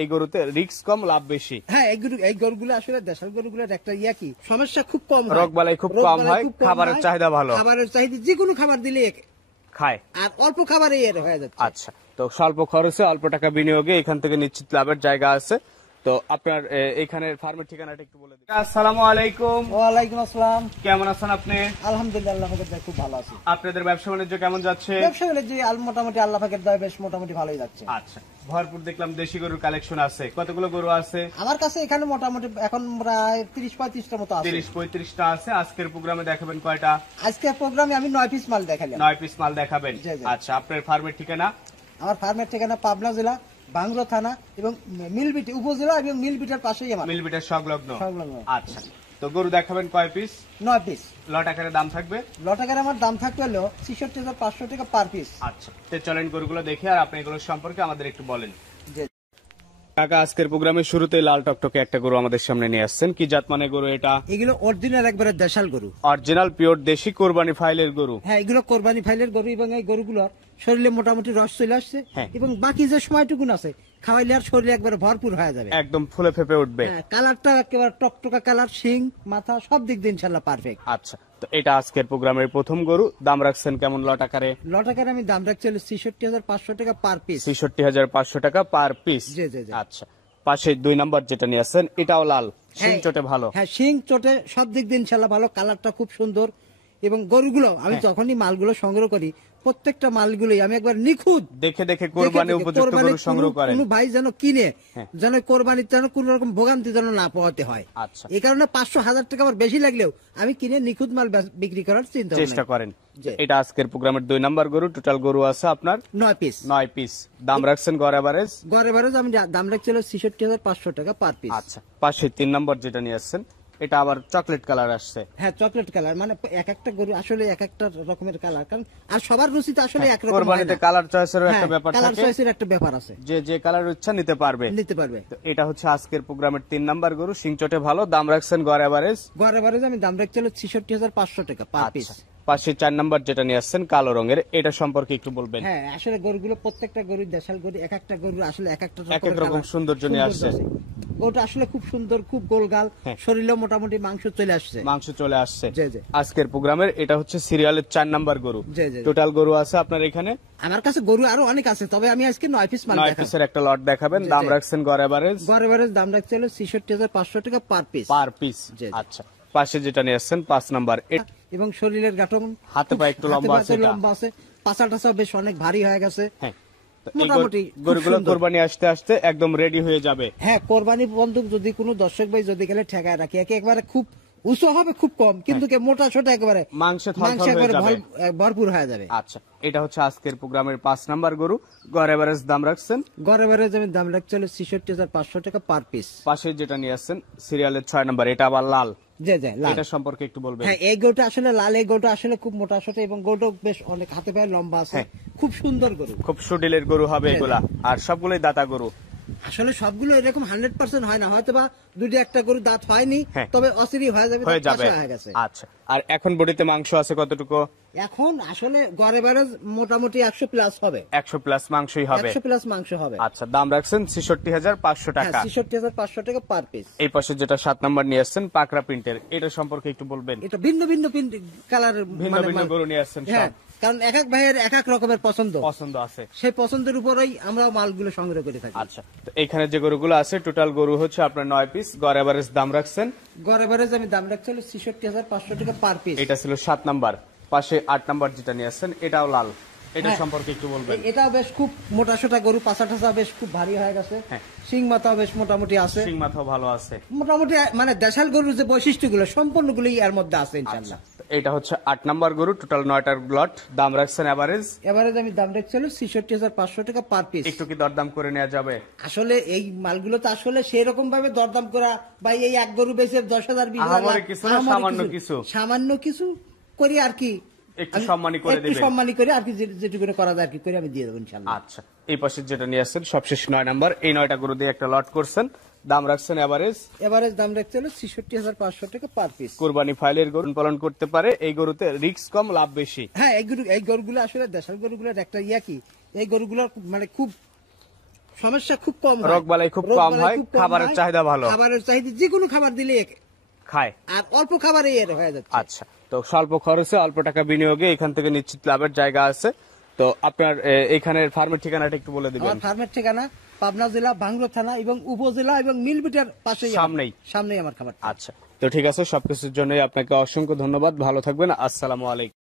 এই গরুতে রিস্ক কম লাভ বেশি। হ্যাঁ, এই গরুগুলো আসলে দেশাল গরুগুলোর একটা কি সমস্যা খুব কম, রোগবালাই খুব কম হয়, খাবারের চাহিদা ভালো, খাবারের চাহিদা যে কোনো খাবার দিলে খায়, আর অল্প খাবারে এর হয়ে যাচ্ছে। আচ্ছা, তো স্বল্প খরচে অল্প টাকা বিনিয়োগে এখান থেকে নিশ্চিত লাভের জায়গা আছে। তো আপনার এখানের ফার্মের ঠিকানাটা একটু বলে দিন। আসসালামু আলাইকুম। ওয়ালাইকুম আসসালাম। কেমন আছেন আপনি? আলহামদুলিল্লাহ, আল্লাহ পাকের দয়ায় খুব ভালো আছি। আপনাদের ব্যবসা বাণিজ্য কেমন যাচ্ছে? ব্যবসা বাণিজ্য মোটামুটি আল্লাহ পাকের দয়ায় বেশ মোটামুটি ভালোই যাচ্ছে। আচ্ছা, ভরপুর দেখলাম দেশি গরুর কালেকশন আছে। কতগুলো গরু আছে আমার কাছে? এখানে মোটামুটি এখন প্রায় 30-35টা মতো আছে। 30-35টা আছে। আজকের প্রোগ্রামে দেখাবেন কয়টা? আজকের প্রোগ্রামে আমি 9 পিস মাল দেখালাম। 9 পিস মাল দেখাবেন। আচ্ছা, আপনার ফার্মের ঠিকানা? আমার ফার্মের ঠিকানা পাবনা জেলা, বাংলা থানা এবং মিলবিটি উপজেলা এবং মিলবিটার পাশেই আমার। মিলবিটার সংলগ্ন। আচ্ছা, তো গরু দেখাবেন কয় পিস? 9 পিস। লট আকারে দাম থাকবে? লট আকারে আমার দাম থাকবে হলো ৬৬,৫০০ টাকা পার পিস। আচ্ছা, তো চলেন গরুগুলো দেখি আর আপনি এগুলোর সম্পর্কে আমাদের একটু বলেন। কাকা, আজকের প্রোগ্রামের শুরুতে লাল টকটকে একটা গরু আমাদের সামনে নিয়ে আসছেন। কি জাত মানে গরু এটা? এগুলো অরিজিনাল একবারে দেশাল গরু, অরিজিনাল পিওর দেশি কোরবানি ফাইলের গরু। হ্যাঁ, এগুলো কোরবানি ফাইলের গরু এবং এই গরুগুলোর শরীরে মোটামুটি রস চলে আসছে এবং বাকি যে সময়টুকুন আছে খাওয়াইলে আর শরীরে একবারে ভরপুর হয়ে যাবে, একদম ফুলে ফেপে উঠবে। কালারটা একেবারে টকটকা কালার, শিং মাথা সব দিক দিয়ে ইনশাআল্লাহ পারফেক্ট। আচ্ছা, তো এটা আজকের প্রোগ্রামের প্রথম গরু। দাম রাখছেন কেমন লট আকারে? লট আকারে আমি দাম রাখছি ৬৬,৫০০ টাকা পার পিস। ৬৬,৫০০ টাকা পার পিস। জি জি জি। আচ্ছা, পাশে 2 নাম্বার যেটা নিয়ে আসছেন এটাও লাল, শিং চটে ভালো। হ্যাঁ, শিং চটে সব দিক দিয়ে ইনশাআল্লাহ ভালো, কালারটা খুব সুন্দর এবং গরুগুলো আমি যখনই মালগুলো সংগ্রহ করি প্রত্যেকটা মালগুলোই আমি একবার নিখুঁত দেখে দেখে কোরবানি উপযুক্ত গরু সংগ্রহ করেন। কোনো ভাই যেন কিনে যেন কোরবানির যেন কোন রকম ভোগান্তি যেন না পোহাতে হয়। আচ্ছা, এই কারণে 500-1000 টাকা আমার বেশি লাগলেও আমি কিনে নিখুঁত মাল বিক্রি করার চেষ্টা করেন। এটা আজকের প্রোগ্রামের 2 নাম্বার গরু। টোটাল গরু আছে আপনার 9 পিস। 9 পিস। দাম রাখছেন গড় এভারেজ? গড় এভারেজ আমি দাম রাখছিল ৬৬,৫০০ টাকা পার পিস। আচ্ছা, পাশে 3 নাম্বার যেটা নিয়ে আসছেন এটা আবার চকলেট কালার আসছে। হ্যাঁ, চকলেট কালার, মানে এক একটা গরু আসলে এক একটা রকমের কালার, কারণ আর সবার রুচি তো আসলে একরকম হয় না। কোরবানিতে কালার চয়েসের একটা ব্যাপার থাকে, কালার চয়েসের একটা ব্যাপার আছে, যে কালার ইচ্ছা নিতে পারবে। তো এটা হচ্ছে আজকের প্রোগ্রামের 3 নাম্বার গরু, সিংচটে ভালো। দাম রাখছেন গড় এভারেজ? গড় এভারেজ আমি দাম রাখছিল ৬৬,৫০০ টাকা পার পিস। পাশে 4 নাম্বার যেটা নিয়ে আসছেন কালো রঙের, এটা সম্পর্কে একটু বলবেন। হ্যাঁ, আসলে গরুগুলো প্রত্যেকটা গরু দেশাল গরু, এক একটা গরু আসলে এক একটা রকম সৌন্দর্য নিয়ে আসছে। ওটা আসলে খুব সুন্দর, খুব গোলগাল, শরীরে মোটামুটি মাংস চলে আসছে। আজকের প্রোগ্রামের এটা হচ্ছে সিরিয়ালের 4 নাম্বার গরু। টোটাল গরু আছে আপনার এখানে? আমার কাছে গরু আরো অনেক আছে, তবে আমি আজকে 9 পিস মাল দেখাবো। 9 পিসের একটা লট দেখাবেন। দাম রাখছেন গড় এভারেজ? গড় এভারেজ দাম রাখছিল ৬৬,৫০০ টাকা পার পিস। আচ্ছা, পাশে যেটা নিয়ে আসছেন 5 নাম্বার, এবং শরীরের গাঠন হাতে পায়ে একটু লম্বা আছে, পাছাটা বেশ অনেক ভারী হয়ে গেছে। হ্যাঁ, মোটামুটি গরুগুলো কোরবানি আসতে আসতে একদম রেডি হয়ে যাবে। হ্যাঁ, কোরবানি বন্ধু যদি কোনো দর্শক ভাই যদি গেলে ঠেকায় রাখি, একেবারে খুব উঁচু হবে, খুব কম, কিন্তু মোটা ছোটা একেবারে মাংসে ভরপুর হয়ে যাবে। আচ্ছা, এটা হচ্ছে আজকের প্রোগ্রামের 5 নাম্বার গরু। গড় এভারেজ দাম রাখছেন? গড় এভারেজ আমি দাম রাখছিল ৬৬,৫০০ টাকা পার পিস। পাশে যেটা নিয়ে আসছেন সিরিয়ালের 6 নাম্বার, এটা আবার লাল। এটা সম্পর্কে একটু বলবেন। হ্যাঁ, এই গরুটা আসলে লাল, এই গরুটা আসলে খুব মোটা সোটা এবং গরুটা বেশ অনেক হাতে পায়ে লম্বা আছে, খুব সুন্দর গরু, খুব সুডিলের গরু হবে এগুলা, আর সবগুলোই দাতা গরু। আসলে সবগুলো এরকম 100% হয় না, হয়তো বা দুটি একটা গরু দাঁত হয়নি, তবে অচিরি হয়ে যাবে। আচ্ছা, আর এখন বডিতে মাংস আছে কতটুকু? এখন আসলে গড় এভারেজ মোটামুটি 100 প্লাস হবে। 100 প্লাস মাংসই হবে। 100 প্লাস মাংস হবে। আচ্ছা, দাম রাখছেন ৬৬,৫০০ টাকা। ৬৬,৫০০ টাকা পার পিস। এই পাশে যেটা 7 নাম্বার নিয়ে আসছেন পাকড়া প্রিন্টের, এটা সম্পর্কে একটু বলবেন। এটা ভিন্ন ভিন্ন কালারের ভিন্ন গরু নিয়ে আসছেন সব, কারণ এক এক ভাইয়ের এক এক রকমের পছন্দ আছে, সেই পছন্দের উপরেই আমরা মালগুলো সংগ্রহ করে থাকি। আচ্ছা, তো এখানে যে গরুগুলো আছে টোটাল গরু হচ্ছে আপনার 9 পিস। গড় এভারেজ দাম রাখছেন? গড় এভারেজ আমি দাম রাখছিল ৬৬,৫০০ টাকা পার পিস। এটা ছিল 7 নাম্বার। পাশে 8 নাম্বার যেটা নিয়ে আসছেন এটাও লাল, এটা সম্পর্কে একটু বলবেন। এটাও বেশ খুব মোটা সোটা গরু, পাছাটা বেশ খুব ভারী হয়ে গেছে, শিং মাথাও বেশ মোটামুটি আছে, শিং মাথাও ভালো আছে, মোটামুটি মানে দেশাল গরুর যে বৈশিষ্ট্যগুলো সম্পূর্ণগুলোই এর মধ্যে আছে ইনশাআল্লাহ। এটা হচ্ছে 8 নাম্বার গরু, টোটাল 9টার লট। দাম রাখছেন এভারেজ? এভারেজ আমি দাম রাখছিল ৬৬,৫০০ টাকা পার পিস। একটু কি দরদাম করে নেওয়া যাবে? আসলে এই মালগুলো তো আসলে সেই রকম ভাবে দরদাম করা বা এই এক গরু বেচে 10,০০০ 20,000 সামান্য কিছু করি আর কি, একটু সম্মানী করে আর কি, যেটুকু করা যায় আর কি করে আমি দিয়ে দেবো ইনশাআল্লাহ। আচ্ছা, এই পাশে যেটা নিয়ে আসছেন সবশেষ 9 নাম্বার, এই 9টা গরু দিয়ে একটা লট করছেন। দাম রাখছেন এভারেজ? এভারেজ দাম রাখছিল ৬৬,৫০০ টাকা পার পিস। কুরবানি ফাইলের গরু পালন করতে পারে, এই গরুতে রিস্ক কম লাভ বেশি। হ্যাঁ, এই গরুগুলো আসলে দেশাল গরুগুলোর একটা কি এই গরুগুলোর মানে খুব সমস্যা খুব কম হয়। রোগবালাই খুব কম হয়, খাবারের চাহিদা ভালো, খাবারের চাহিদা যে কোনো খাবার দিলে খায়, আর অল্প খাবারে এর হয়ে যাচ্ছে। আচ্ছা, তো স্বল্প খরচে অল্প টাকা বিনিয়োগে এখান থেকে নিশ্চিত লাভের জায়গা আছে। তো আপনার এখানের ফার্মের ঠিকানাটা একটু বলে দিবেন। আমার ফার্মের ঠিকানা পাবনা জেলা ভাঙ্গুড়া থানা এবং উপজেলা এবং মিলবিটার পাশে, সামনেই আমার খাবার। আচ্ছা, তো ঠিক আছে, সবকিছুর জন্য আপনাকে অসংখ্য ধন্যবাদ, ভালো থাকবেন, আসসালামু আলাইকুম।